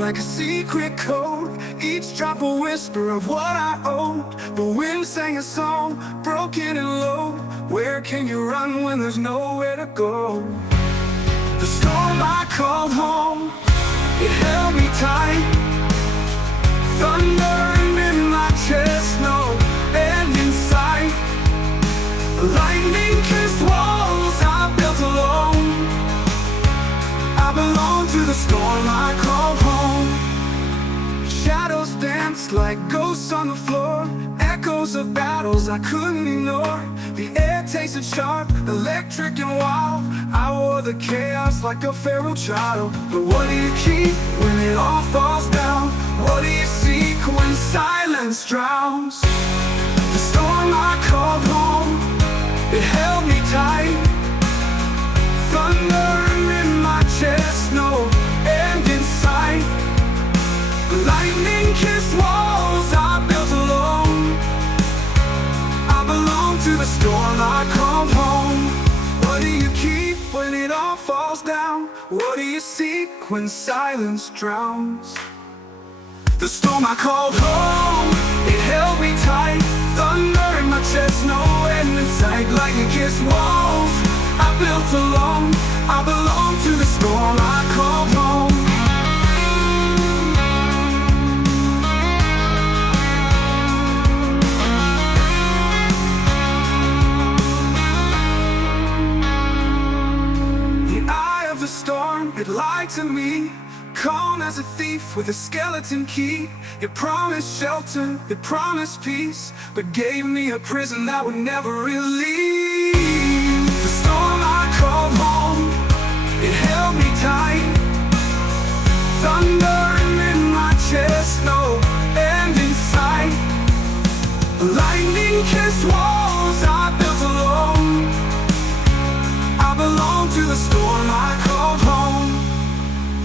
like a secret code. Each drop a whisper of what I owe. The wind sang a song, broken and low. Where can you run when there's nowhere to go? The storm I called home, it held me tight. Thundering in my chest, no end in sight. Lightning-kissed walls I built alone. I belong to the storm I called home. Shadows danced like ghosts on the floor, echoes of battles I couldn't ignore. The air tasted sharp, electric and wild. I wore the chaos like a feral child. But what do you keep when it all falls down? What do you seek when silence drowns? The storm I called home, it held me tight. Thunder in my chest, no end in sight. Lightning-kissed walls I built alone. I belong to the storm I called home. What do you keep when it all falls down? What do you seek when silence drowns? The storm I called home, it held me tight. Thunder in my chest, no end in sight. Lightning-kissed walls I built alone. I belong to the storm I called home. The eye of the storm, it lied to me. Calm as a thief with a skeleton key. It promised shelter, it promised peace, but gave me a prison that would never release. The storm I called home, it held me tight. Thunder in my chest, no end in sight. Lightning-kissed walls I built alone. I belong to the storm I called home.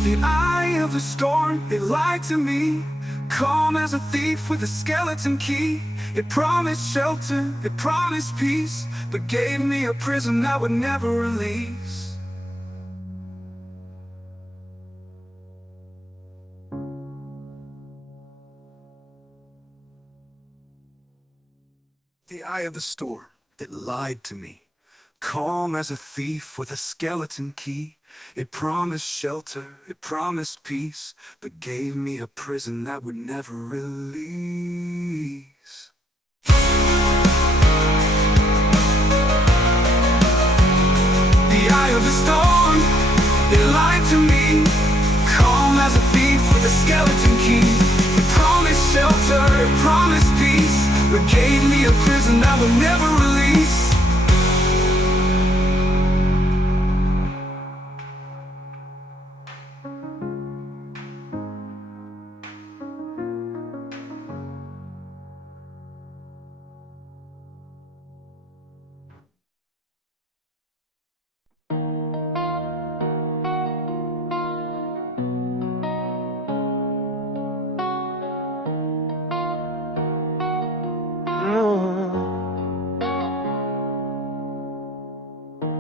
The eye of the storm, it lied to me. Calm as a thief with a skeleton key. It promised shelter, it promised peace, but gave me a prison that would never release. The eye of the storm, it lied to me. Calm as a thief with a skeleton key. It promised shelter, it promised peace, but gave me a prison that would never release. The eye of the storm, it lied to me. Calm as a thief with a skeleton key. It promised shelter, it promised peace, but gave me a prison that would never release.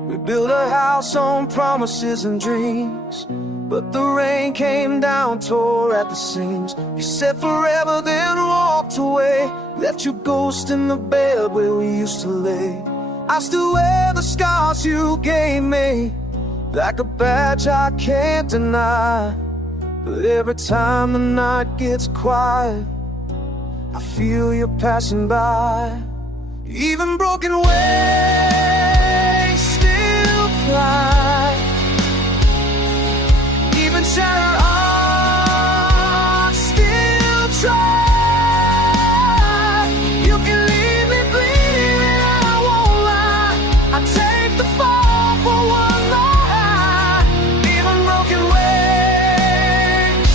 We built a house on promises and dreams, but the rain came down, tore at the seams. You said forever, then walked away, left your ghost in the bed where we used to lay. I still wear the scars you gave me, like a badge I can't deny. But every time the night gets quiet, I feel you passing by. Even broken wings still fly. Even shattered hearts still try. You can leave me bleeding and I won't lie. I take the fall for one more high. Even broken wings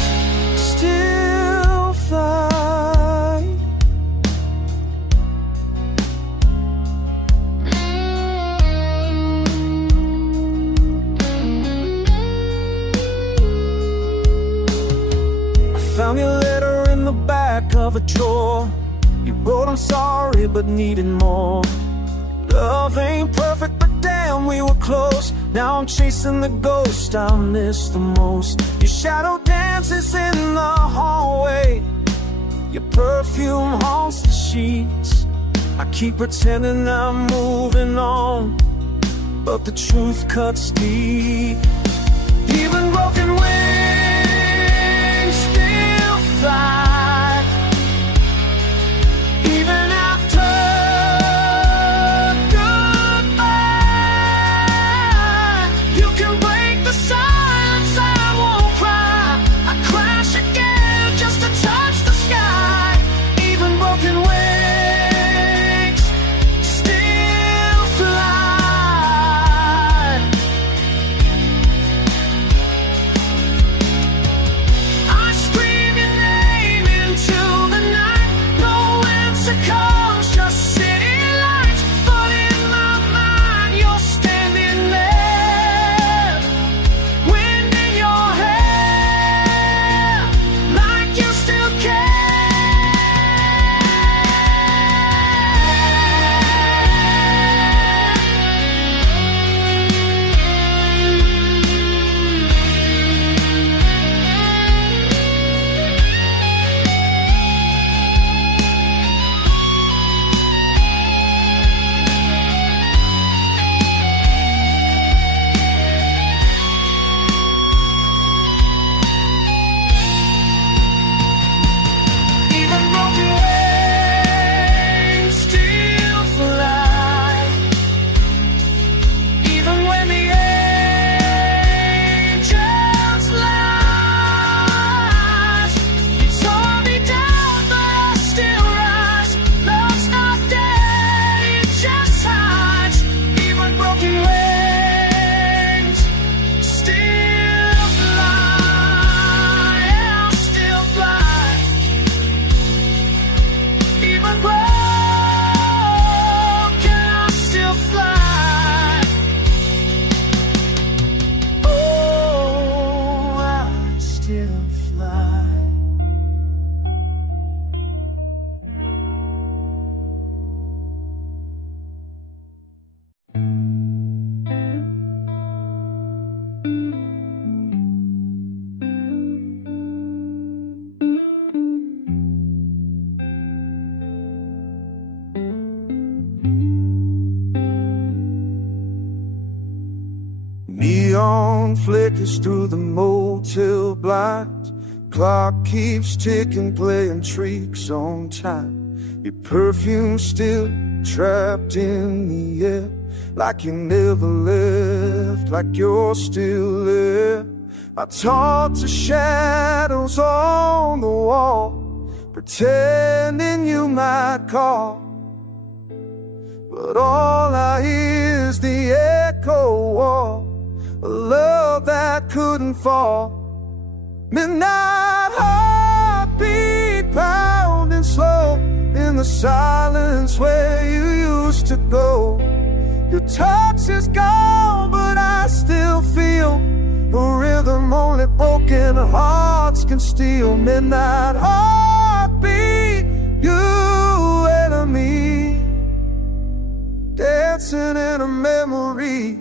still fly. Found your letter in the back of a drawer. You wrote I'm sorry but needed more. Love ain't perfect but damn we were close. Now I'm chasing the ghost I miss the most. Your shadow danced dances in the hallway. Your perfume haunts the sheets. I keep pretending I'm moving on, but the truth cuts deep. Even broken wings still fly, even after goodbye. You can break the silence, I won't cry. I crash again just to touch the sky. Even broken wings still fly. I scream your name into the night. No answer comes, just city lights. But in my mind, you're standing there, wind in your hair, like you still care. Even broken wings still fly. Even when the angels rise. You tore me down, but I still rise. Love's not dead, it just hides. Even broken wings still fly. I'll still fly. Even broken, I'll still fly. Oh, I still fly. Neon flickers through the motel blinds. Clock keeps ticking, playing tricks on time. Your perfume still trapped in the air, like you never left, like you're still there. I talk to shadows on the wall, pretending you might call, but all I hear is the echo of a love that couldn't fall. Midnight heartbeat pounding slow in the silence where you used to go. Your touch is gone, but I still feel a rhythm only broken hearts can steal. Midnight heartbeat, you and me, dancing in a memory.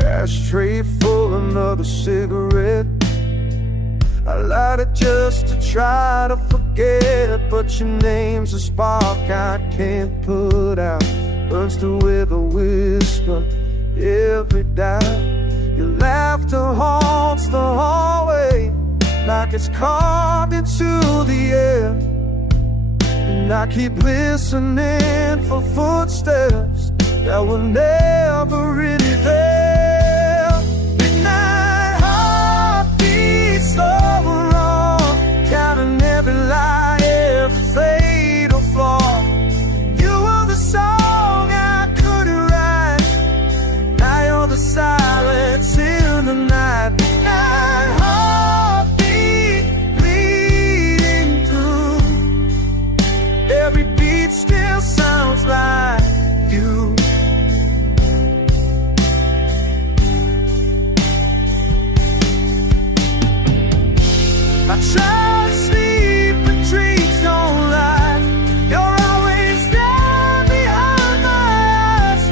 Ashtray full, another cigarette. I light it just to try to forget, but your name's a spark I can't put out. Burns through with a whisper every doubt. Your laughter haunts the hallway like it's carved into the air, and I keep listening for footsteps that were never really there. Midnight heartbeat, slow wrong, counting every lie, every fatal flaw. You were the song I couldn't write, now you're the silence in the night. Midnight heartbeat, bleeding through, every beat still sounds like you. I try to sleep, but dreams don't lie. You're always there behind my eyes.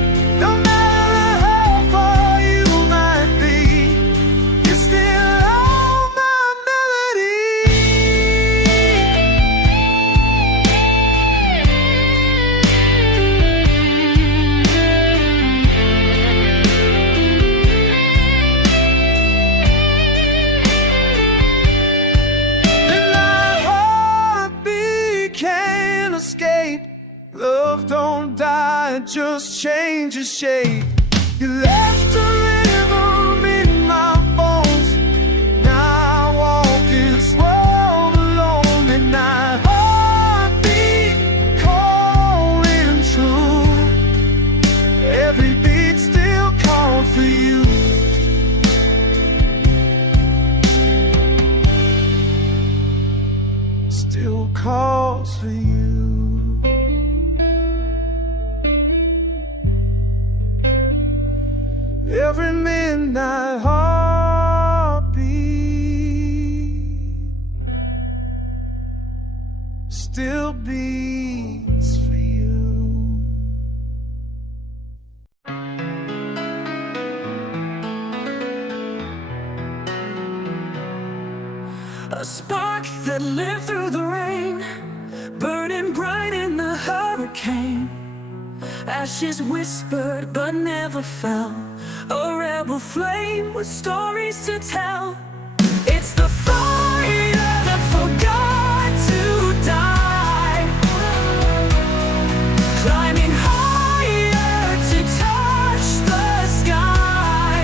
just changes shape. You left a rhythm in my bones. Now I walk this world alone, and I heartbeat calling true. Every beat still calls for you. Still calls for you. Every midnight heartbeat still beats for you. A spark that lived through the rain, burning bright in the hurricane. Ashes whispered but never fell, a rebel flame with stories to tell. It's the fire that forgot to die, climbing higher to touch the sky.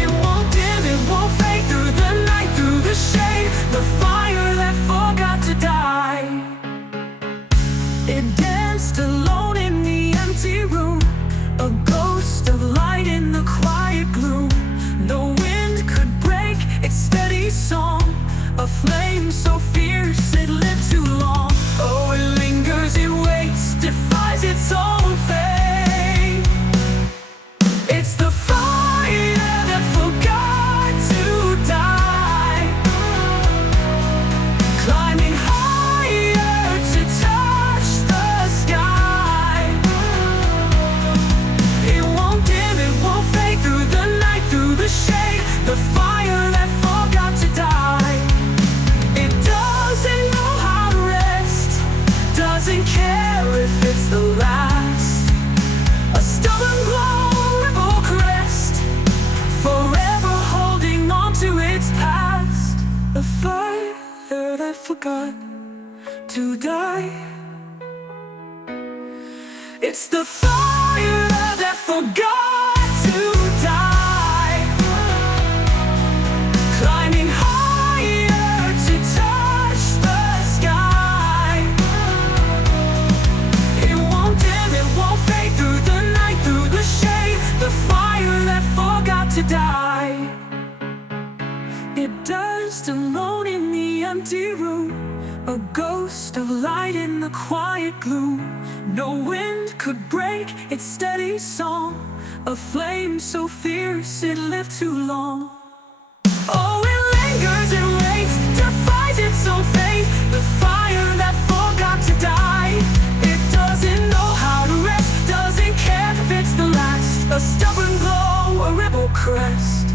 It won't dim, it won't fade through the night, through the shade. The fire that forgot to die. It danced alone in the empty room, a ghost of light in the quiet gloom. No wind could break its steady song, a flame so fierce it lived too long. Oh, it lingers, it waits, defies its own fate. It's the fire that forgot to die, climbing higher to touch the sky. It won't dim, it won't fade through the night, through the shade. The fire that forgot to die. It doesn't know how to rest, doesn't care if it's the last. A stubborn glow, rebel crest, forever holding on to its past. The fire that forgot to die. It's the fire that forgot to die, climbing higher to touch the sky. It won't dim, it won't fade through the night, through the shade. The fire that forgot to die. It danced alone in the empty room, a ghost of light in the quiet gloom. No wind could break its steady song, a flame so fierce it lived too long. Oh, it lingers, it waits, defies its own fate. The fire that forgot to die. It doesn't know how to rest, doesn't care if it's the last. A stubborn glow, a rebel crest,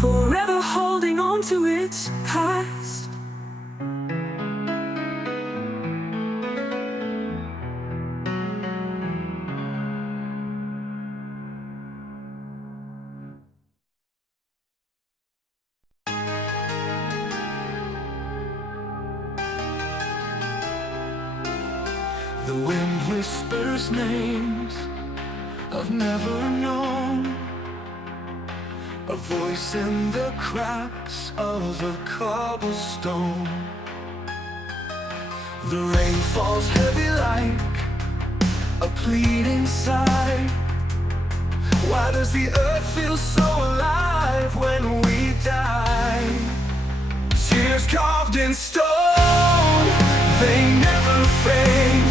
forever holding on to its past. The wind whispers names I've never known, a voice in the cracks of a cobblestone. The rain falls heavy like a pleading sigh. Why does the earth feel so alive when we die? Tears carved in stone, they never fade,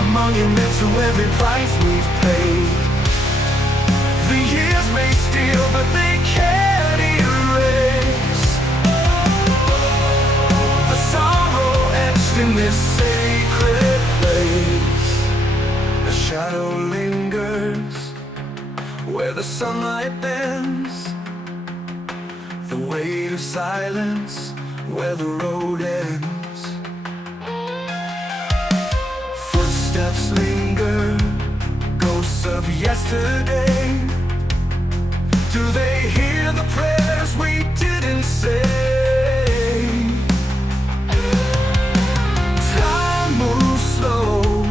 a monument to every price we've paid. The years may steal, but they can't erase the sorrow etched in this sacred place. A shadow lingers where the sunlight bends, the weight of silence where the road ends. Footsteps linger, ghosts of yesterday. Do they hear the prayers we didn't say? Time moves slow,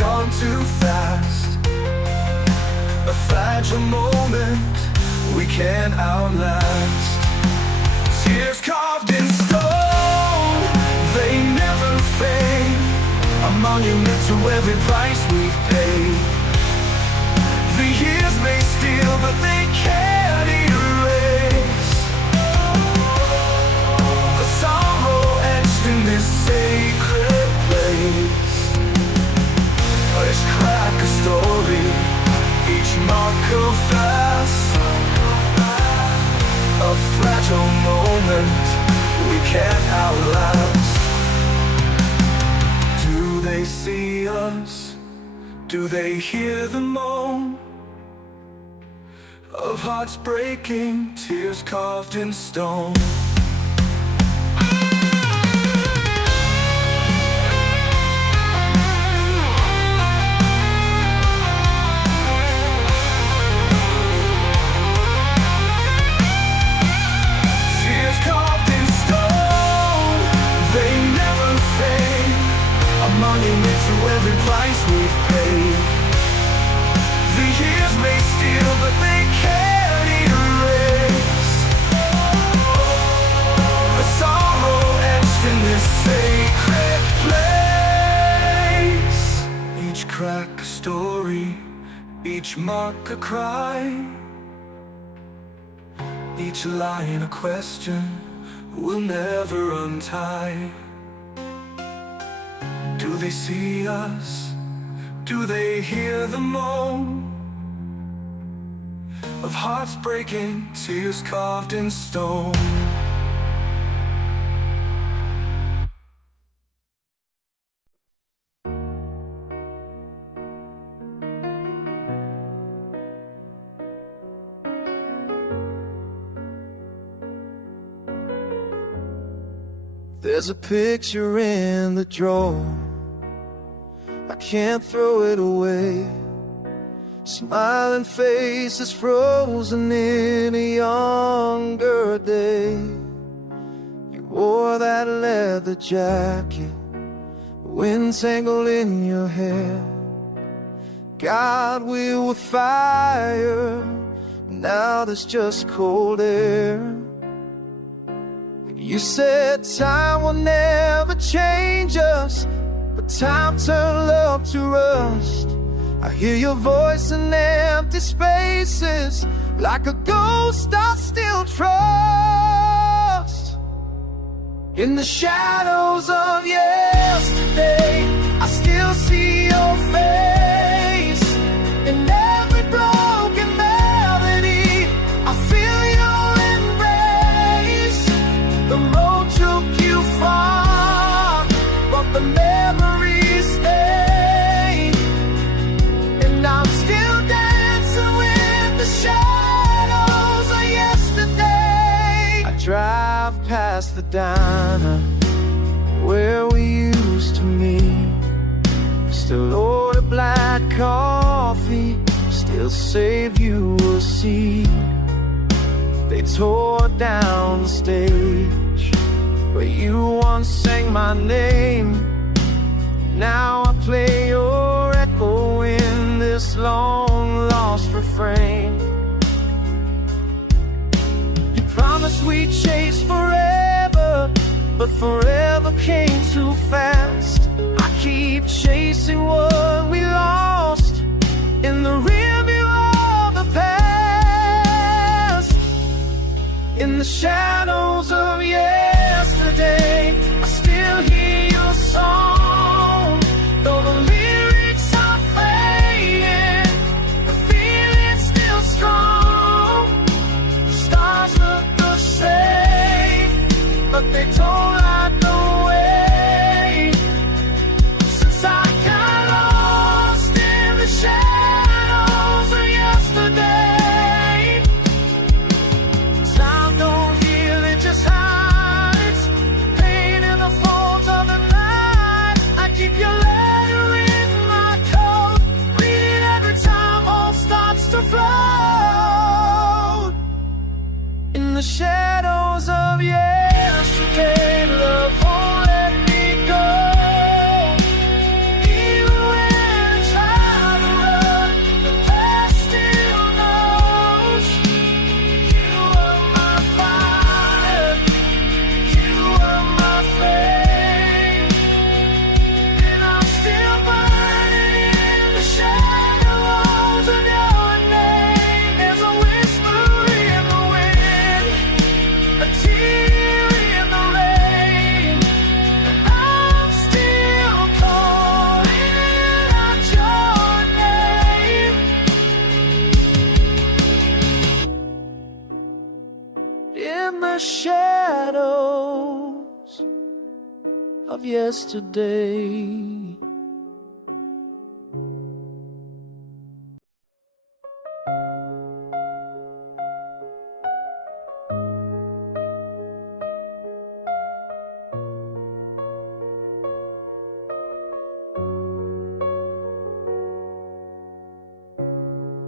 gone too fast. A fragile moment we can't outlast. Tears carved in stone, they never fade. A monument to every price we've paid. The years may steal, but they can't erase the sorrow etched in this sacred place. Each crack a story, each mark a fast. A fragile moment we can't outlast. Do they see us? Do they hear the moan of hearts breaking, tears carved in stone? Monument to every price we've paid. The years may steal, but they can't erase the sorrow etched in this sacred place. Each crack a story, each mark a cry, each line a question we'll never untie. Do they see us? Do they hear the moan of hearts breaking, tears carved in stone? There's a picture in the drawer, I can't throw it away. Smiling faces frozen in a younger day. You wore that leather jacket, wind tangled in your hair. God, we were fire, now there's just cold air. You said time will never change us, but time turned love to rust. I hear your voice in empty spaces, like a ghost I still trust. In the shadows of yesterday, I still see your face. In every broken melody, I feel your embrace. The road took you far, but the memories stay. And I'm still dancing with the shadows of yesterday. I drive past the diner where we used to meet. Still order black coffee, still save you a seat. They tore down the stage, but you once sang my name. Now I play your echo in this long lost refrain. You promised we'd chase forever, but forever came too fast. I keep chasing what we lost in the rearview of the past. In the shadows of yesterday, I still hear your song. Though the lyrics are fading, the feeling's still strong. The stars look the same, but they don't light the way. Since I got lost in the shadows of yesterday, time don't heal, it just hides. Pain in the folds of the night. I keep your letter in my coat, read it every time all starts to float. In the shadows of yesterday, love won't let me go. Even when shadows of yesterday.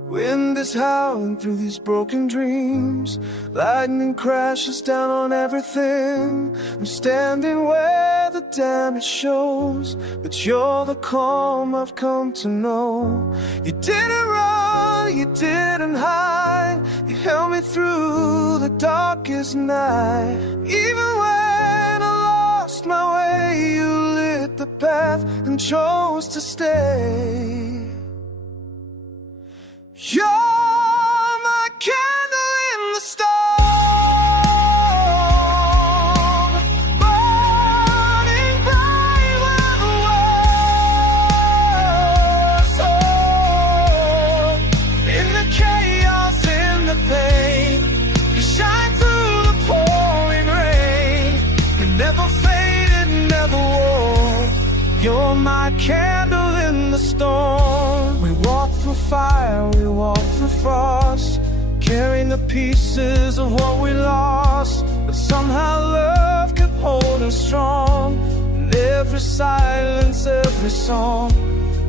Wind is howling through these broken dreams. Lightning crashes down on everything. I'm standing where the damage shows, but you're the calm I've come to know. You didn't run, you didn't hide. You held me through the darkest night. Even when I lost my way, you lit the path and chose to stay. You're my candle in the storm, burning bright where the world's torn. In the chaos, in the pain, you shine through the pouring rain. You never faded, never wore. You're my candle in the storm. We walk through fire, we walk through frost, carrying the pieces of what we lost. But somehow love kept holding strong. In every silence, every song,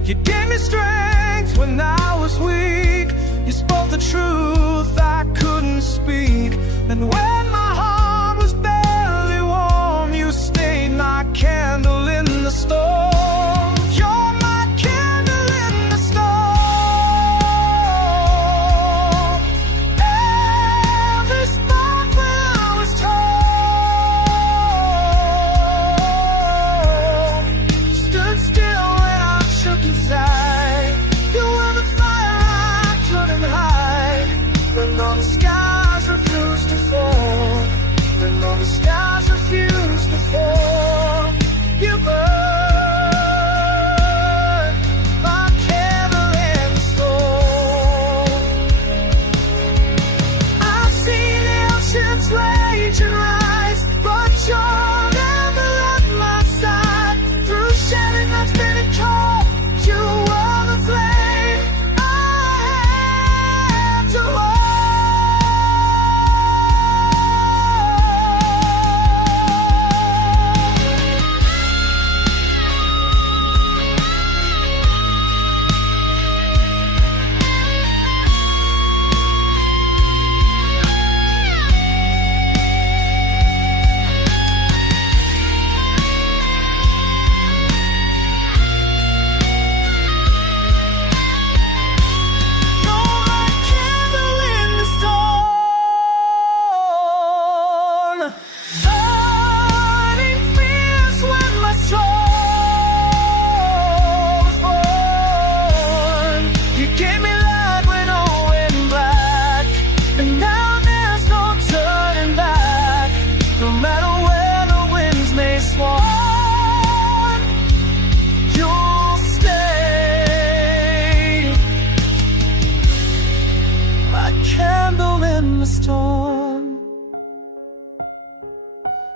you gave me strength when I was weak. You spoke the truth I couldn't speak. And when my heart was barely warm, you stayed my candle in the storm.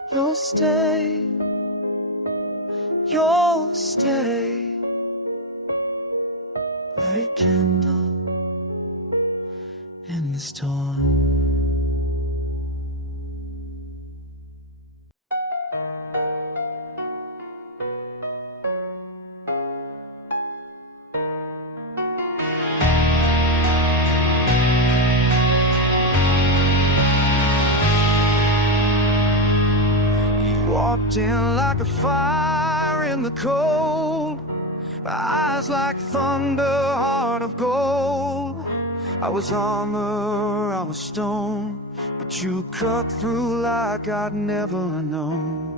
You'll stay, you'll stay, like a candle in the storm. Walked in like a fire in the cold, eyes like thunder, heart of gold. I was armor, I was stone, but you cut through like I'd never known.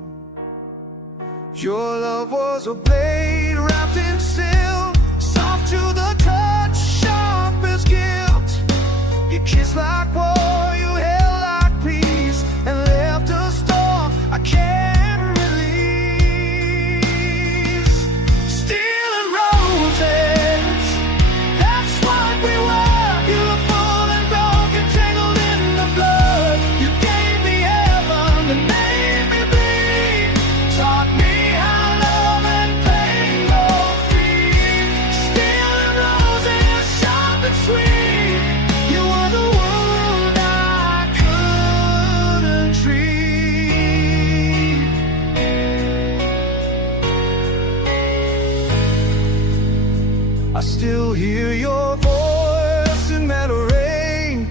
Your love was a blade wrapped in silk, soft to the touch, sharp as guilt. You kissed like war, you held like peace, and left a storm I can't release. Steel and roses, that's what we were. Beautiful and broken, tangled in the blood. You gave me everything. still hear your voice in metal rain,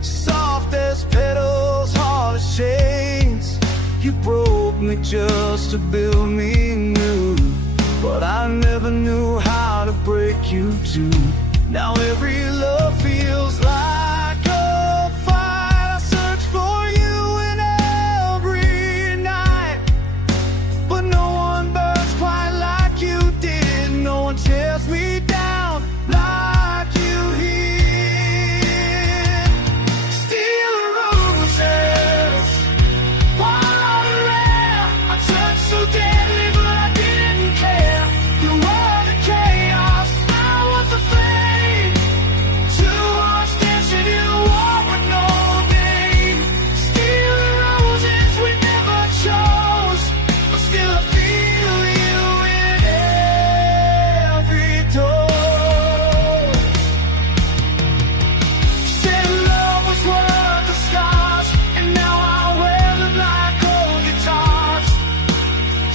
soft as petals, hard as chains. You broke me just to build me new, but I never knew how to break you too. Now every love feels like a fight. I search for you in every night, but no one burns quite like you did. No one tears me down like you did. Steel roses, while rare, I touched so deadly, but I didn't care. You were the chaos, I was the flame. Two hearts dancing in a war with no name. Steel roses we never chose, but still I feel you in every dose. Said love was worth the scars, and now I wear them like old guitars.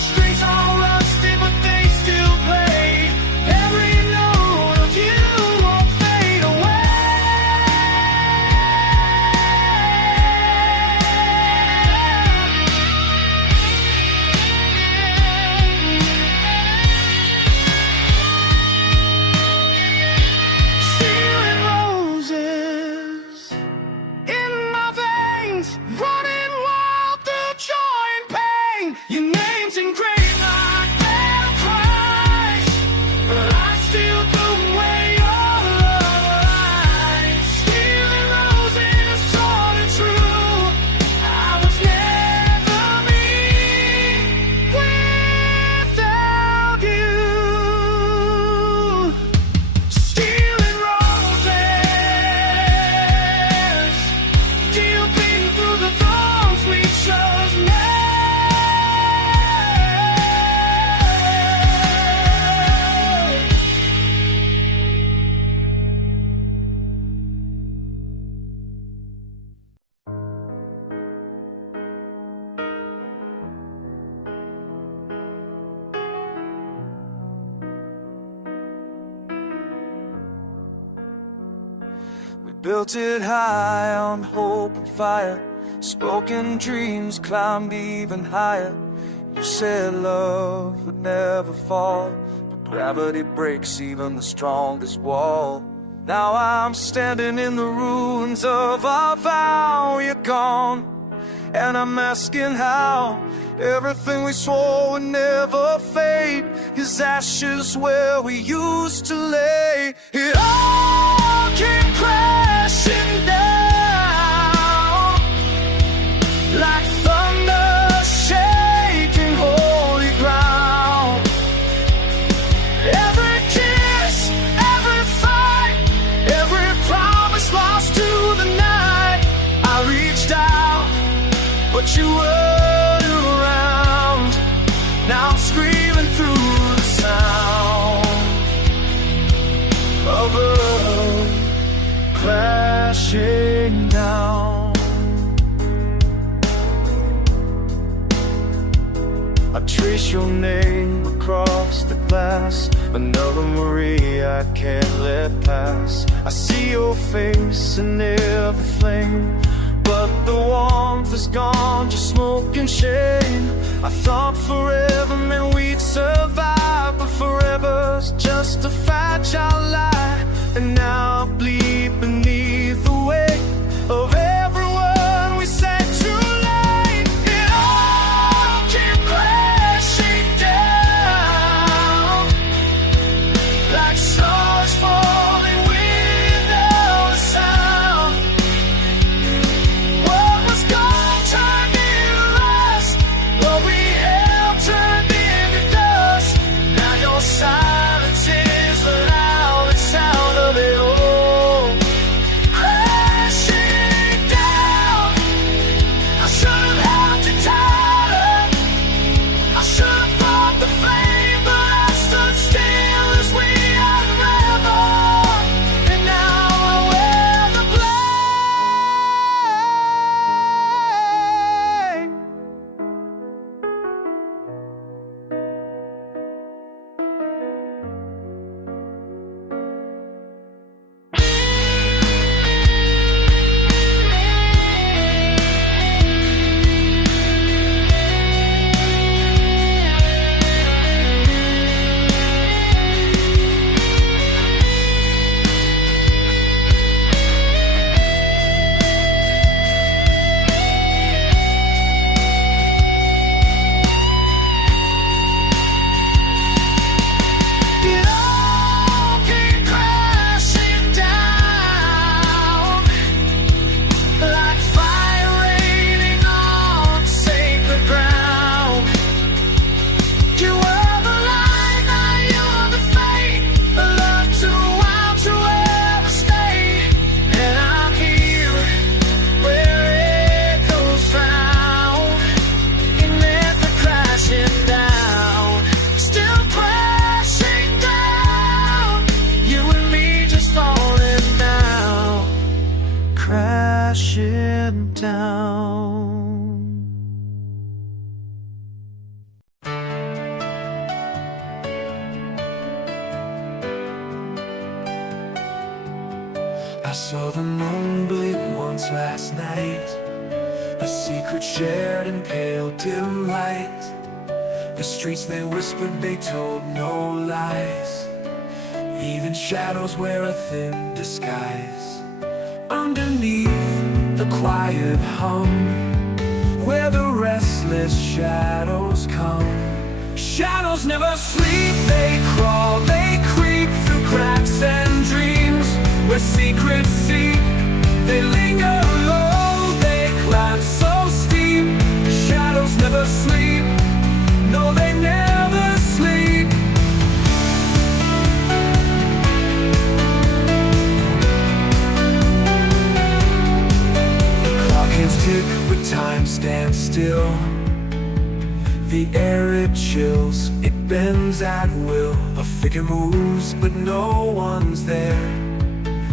Strings are rusty, but they still play. Every note of you won't fade away. Steel and roses in my veins, running wild through joy and pain. Your name's engraved like metal cries, but I still bloom where your love lies. Steel and roses, torn and true. I was never me without you. Steel and roses, steel beating through the thorns we chose now. We built it high on hope and fire, spoken dreams climbed even higher. You said love would never fall, but gravity breaks even the strongest wall. Now I'm standing in the ruins of our vow. You're gone, and I'm asking how everything we swore would never fade is ashes where we used to lay. It all came crashing down like thunder shaking holy ground. Every kiss, every fight, every promise lost to the night. I reached out, but you weren't around. Now I'm screaming through the sound of love crashing down. I trace your name across the glass, another Marie I can't let pass. I see your face in every flame, but the warmth is gone, just smoke and shame. I thought forever meant we'd survive, but forever's just a fragile lie. And now I bleed beneath the weight of everyone we said too late. It all came crashing down like stars falling without a sound. What was gone turned into rust, what we held turned into dust. Now your silence is the loudest sound of it all. crashing down. I saw the moon blink once last night, a secret shared in pale dim light. The streets they whispered, they told no lies. Even shadows wear a thin disguise. Underneath the quiet hum, where the restless shadows come. Shadows never sleep, they crawl, they creep through cracks and dreams. Where secrets seek, they linger low, they climb so steep. Shadows never sleep, no, they never sleep. The clock hands tick, but time stands still. The air it chills, it bends at will. A figure moves, but no one's there.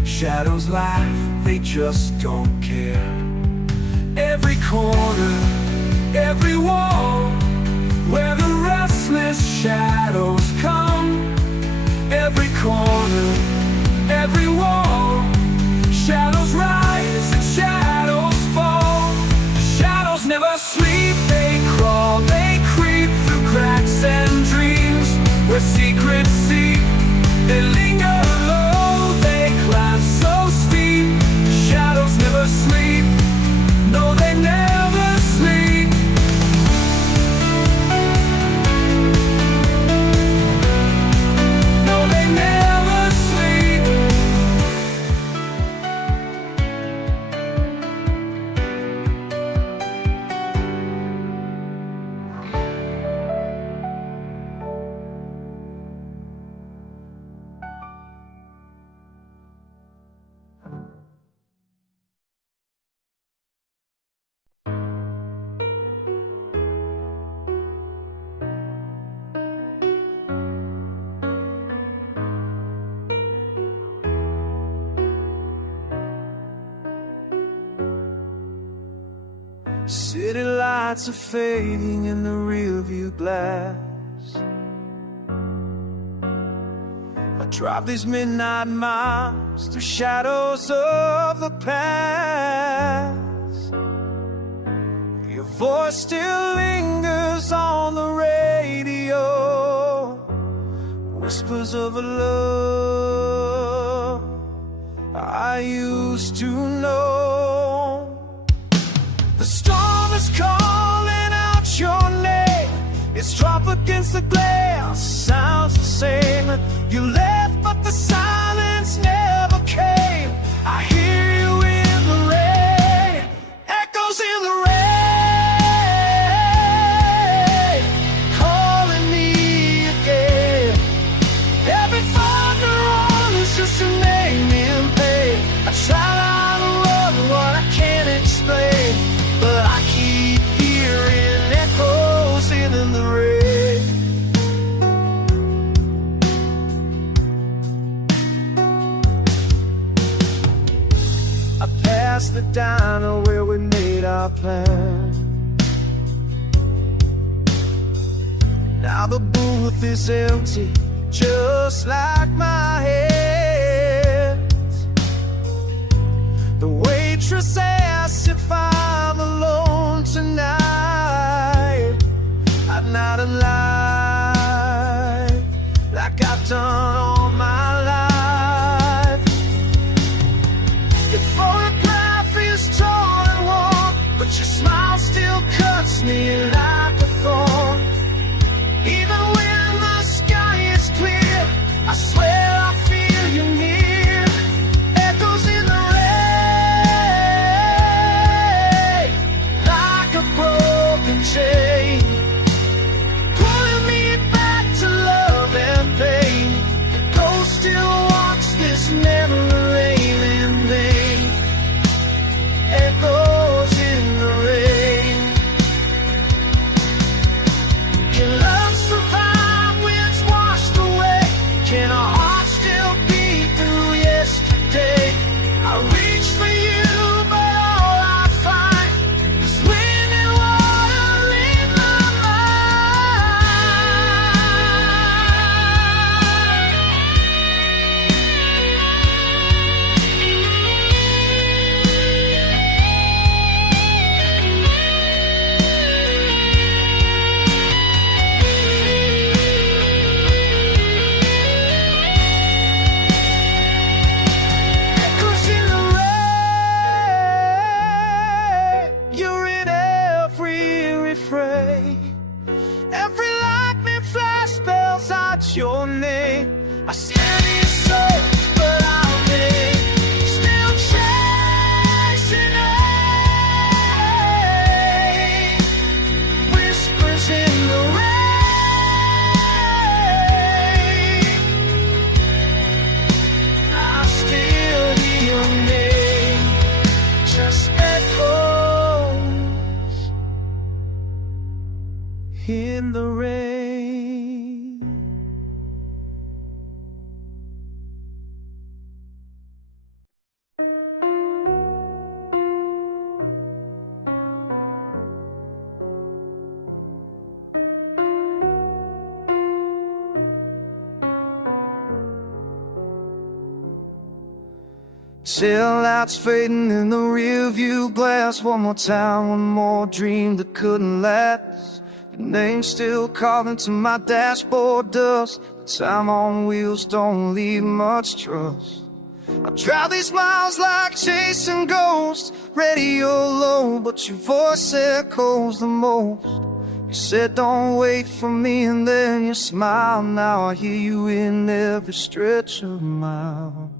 Shadows laugh, they just don't care. Every corner, every wall, where the restless shadows come. Every corner, every wall, shadows rise and shadows fall. Shadows never sleep, they crawl, they creep through cracks and dreams. Where secrets seek, they linger low, they climb so steep. Shadows never sleep, no, they never sleep. No, they never sleep. City lights are fading in the rearview glass. I drive these midnight miles through shadows of the past. Your voice still lingers on the radio, whispers of a love I used to know. The storm is calling out your name. It's drop against the glass, sounds the same. You left, but the silence never came. I hear you in the rain, echoes in the rain, calling me again. Every thunder roll is just a name in pain. I try not to run what I can't explain, but I keep hearing echoes in the rain. I passed the diner where we made our plan. Now the booth is empty, just like my hands. The waitress asked if I'm alone tonight. I'd not lie like I've done all my life. Your photograph is torn and worn, but your smile still cuts me like a thorn. Even when the sky is clear, I swear I feel you near. Echoes in the rain, like a broken chain, pulling me back to love and pain. The ghost still walks this memory lane in vain. Echoes in the rain. in the rain. Tail lights fading in the rearview glass. One more time, one more dream that couldn't last. Your name still calling to my dashboard dust. The time on wheels don't leave much trust. I drive these miles like chasing ghosts. Radio low, but your voice echoes the most. You said don't wait for me, and then you smile. Now I hear you in every stretch of a mile.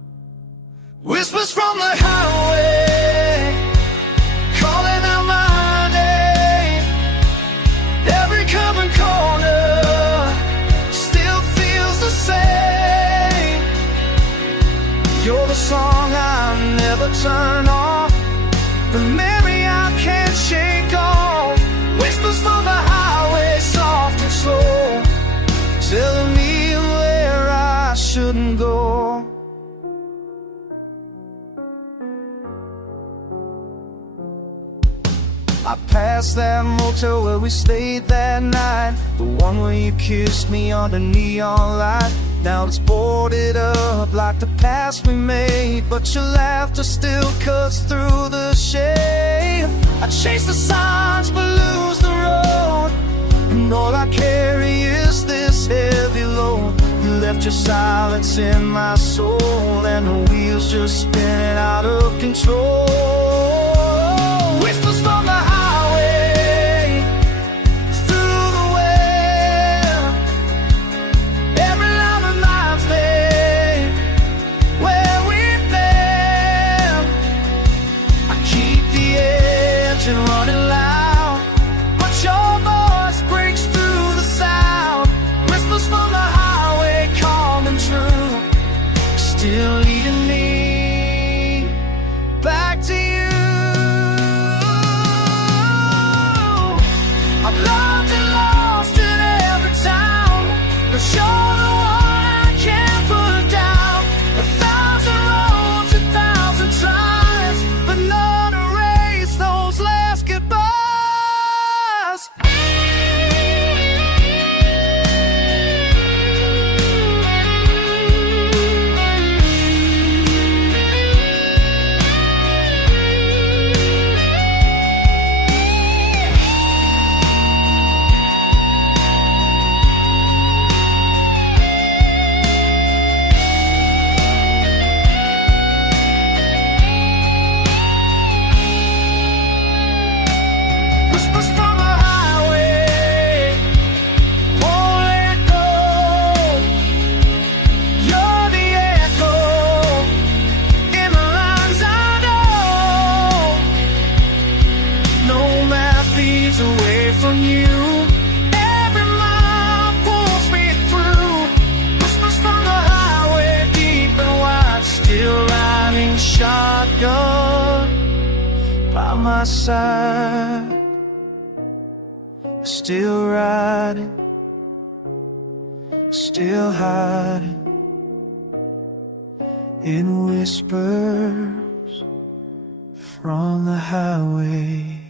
Whispers from the highway, calling out my name. Every curve and corner still feels the same. You're the song I never turn off, the memory I can't shake off. Whispers from the highway, soft and slow, telling me where I shouldn't go. I passed that motel where we stayed that night, the one where you kissed me under neon light. Now it's boarded up like the past we made, but your laughter still cuts through the shade. I chase the signs but lose the road, and all I carry is this heavy load. You left your silence in my soul, and the wheels just spinning out of control. Whispers from the highway, through the wind. Every line reminds me where we've been. I keep the engine running loud, but your voice breaks through the sound. Whispers from the highway, calm and true, still leading me back to you. I've loved and lost in every town, but you're the one I can't put down. 1,000 roads, 1,000 tries, but none erase those last goodbyes. Whispers from the highway, won't let go. You're the echo in the lines I know. No map leads away from you. Every mile pulls me through. Whispers from the highway, deep and wide, still riding shotgun by my side. Still riding, still hiding in whispers from the highway.